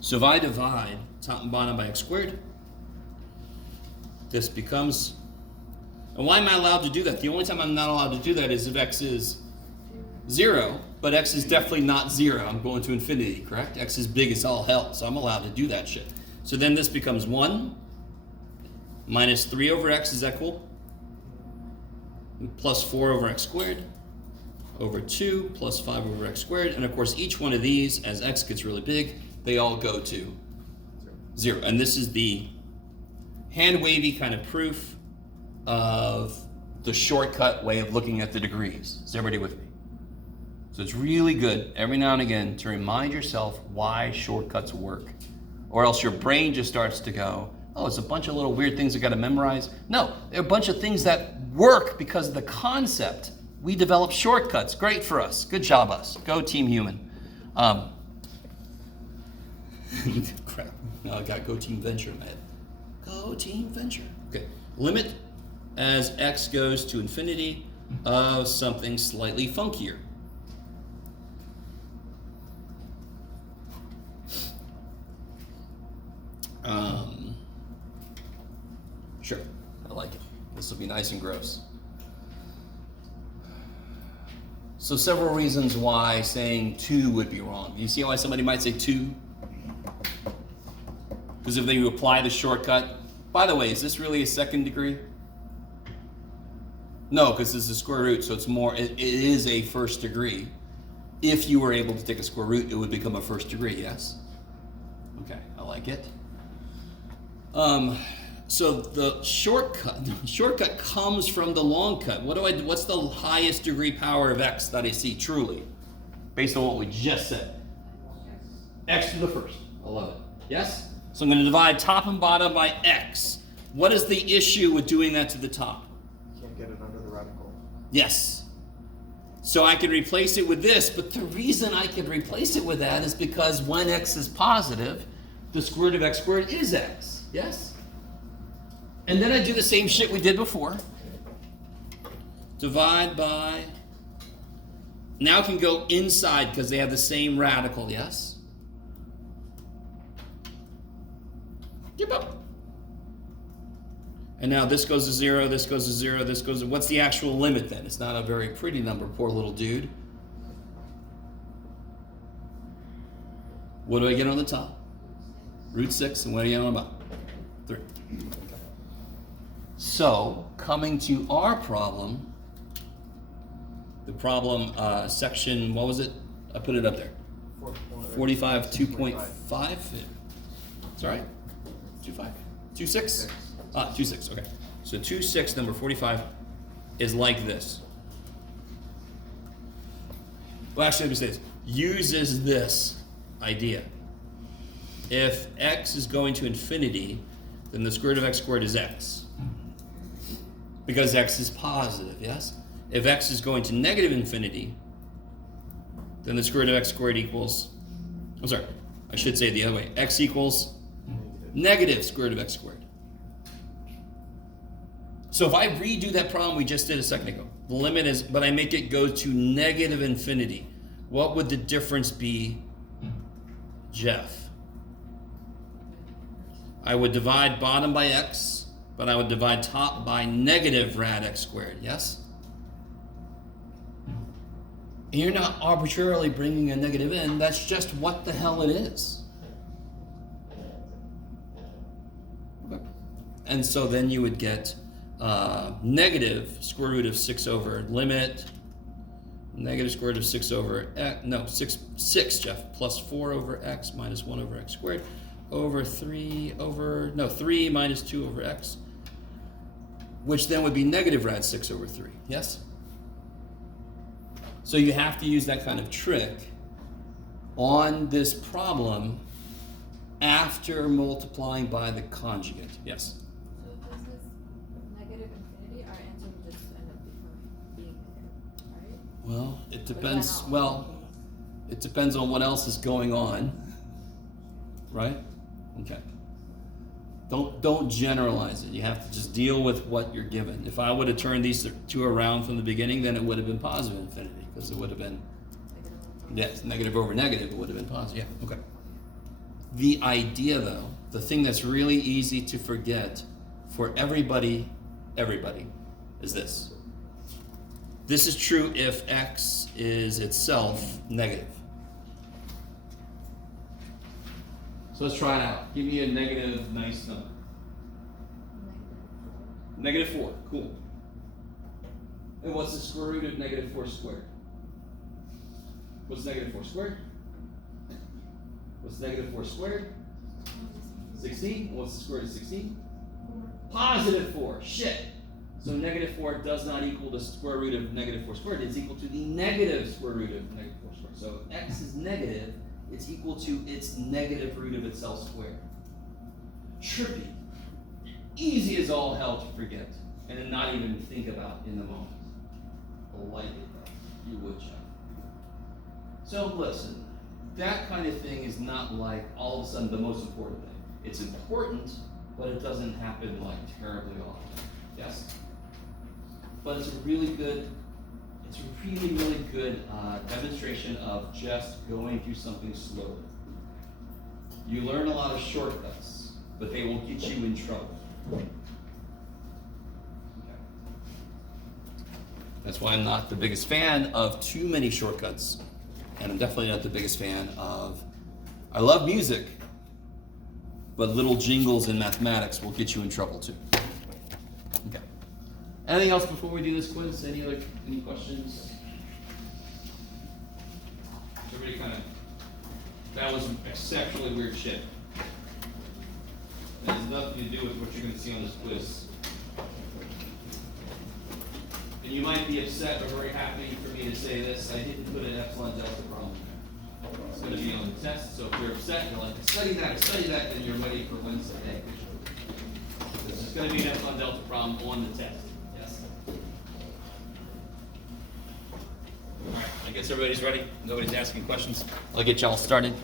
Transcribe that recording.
So if I divide top and bottom by x squared, this becomes, and why am I allowed to do that? The only time I'm not allowed to do that is if x is 0, but x is definitely not 0. I'm going to infinity, correct? X is big as all hell, so I'm allowed to do that shit. So then this becomes 1 minus 3 over x is equal plus 4 over x squared over 2 plus 5 over x squared. And of course, each one of these, as x gets really big, they all go to 0. And this is the hand-wavy kind of proof of the shortcut way of looking at the degrees. Is everybody with me? So it's really good every now and again to remind yourself why shortcuts work. Or else your brain just starts to go, oh, it's a bunch of little weird things I got to memorize. No, they're a bunch of things that work because of the concept. We develop shortcuts. Great for us. Good job, us. Go Team Human. Crap. Now I got Go Team Venture in my head. Go Team Venture. Okay. Limit as x goes to infinity of something slightly funkier. Sure. I like it. This will be nice and gross. So several reasons why saying 2 would be wrong. You see why somebody might say 2? Because if they apply the shortcut, by the way, is this really a second degree? No, because this is a square root, so it's more, it is a first degree. If you were able to take a square root, it would become a first degree, yes? Okay, I like it. So the shortcut comes from the long cut. What's the highest degree power of x that I see truly? Based on what we just said. X to the first. I love it. Yes? So I'm going to divide top and bottom by x. What is the issue with doing that to the top? You can't get it under the radical. Yes. So I can replace it with this, but the reason I can replace it with that is because when x is positive, the square root of x squared is x. Yes? And then I do the same shit we did before. Divide by, now I can go inside because they have the same radical, yes? Yep, up. And now this goes to 0, this goes to 0, this goes to, what's the actual limit then? It's not a very pretty number, poor little dude. What do I get on the top? Root 6, and what do I get on the bottom? 3. So, coming to our problem, the problem section, what was it? I put it up there. 45, 2.5. It's all right? 2.5? 2.6? 2.6, okay. So 2.6, number 45, is like this. Well, actually, let me say this. Uses this idea. If x is going to infinity, then the square root of x squared is x. Because x is positive, yes? If x is going to negative infinity, then the square root of x squared equals, I'm sorry, I should say it the other way. X equals negative square root of x squared. So if I redo that problem we just did a second ago, the limit is, but I make it go to negative infinity, what would the difference be, Jeff? I would divide bottom by x, but I would divide top by negative rad x squared, yes? And you're not arbitrarily bringing a negative in, that's just what the hell it is. Okay. And so then you would get negative square root of 6 over limit, negative square root of 6 over x, no, 6, Jeff, plus 4 over x minus 1 over x squared over 3 minus 2 over x, which then would be negative rad 6 over 3, yes? So you have to use that kind of trick on this problem after multiplying by the conjugate, yes? So if this is negative infinity, our answer would just end up being negative, right? Well, it depends, it depends on what else is going on, right? Okay. Don't generalize it. You have to just deal with what you're given. If I would have turned these two around from the beginning, then it would have been positive infinity, because it would have been, yes, negative over negative, it would have been positive. Yeah, okay. The idea, though, the thing that's really easy to forget for everybody, is this. This is true if x is itself negative. So let's try it out. Give me a negative nice number. Negative 4, cool. And what's the square root of negative 4 squared? What's negative 4 squared? What's negative 4 squared? 16. What's the square root of 16? Positive 4. Shit. So negative 4 does not equal the square root of negative 4 squared. It's equal to the negative square root of negative 4 squared. So if x is negative, it's equal to its negative root of itself squared. Trippy. Easy as all hell to forget and then not even think about in the moment. I like it though. You would check. So listen, that kind of thing is not like all of a sudden the most important thing. It's important, but it doesn't happen like terribly often. Yes? But it's a really good demonstration of just going through something slowly. You learn a lot of shortcuts, but they will get you in trouble. Okay. That's why I'm not the biggest fan of too many shortcuts. And I'm definitely not the biggest fan of, I love music, but little jingles in mathematics will get you in trouble too. Okay. Anything else before we do this quiz? Any questions? Everybody kind of, that was exceptionally weird shit. That has nothing to do with what you're going to see on this quiz. And you might be upset or very happy for me to say this. I didn't put an epsilon delta problem there. It's going to be on the test, so if you're upset and you're like, study that, then you're ready for Wednesday. This is going to be an epsilon delta problem on the test. Yes? All right, I guess everybody's ready. Nobody's asking questions. I'll get y'all started.